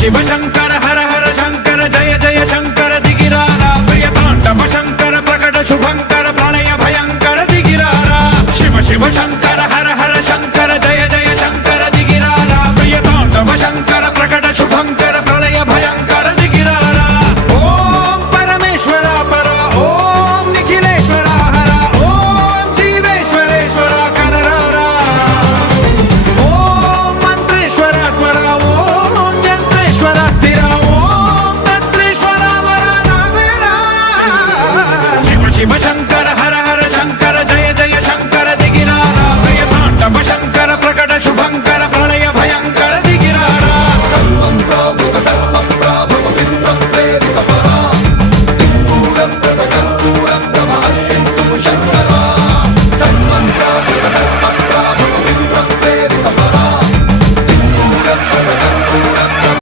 शिव शंकर हर हर शंकर जय जय शंकर दिगिरारा प्रिय तांडव शंकर प्रकट शुभंकर प्रणय भयंकर दिगिरारा शिव शिव शंकर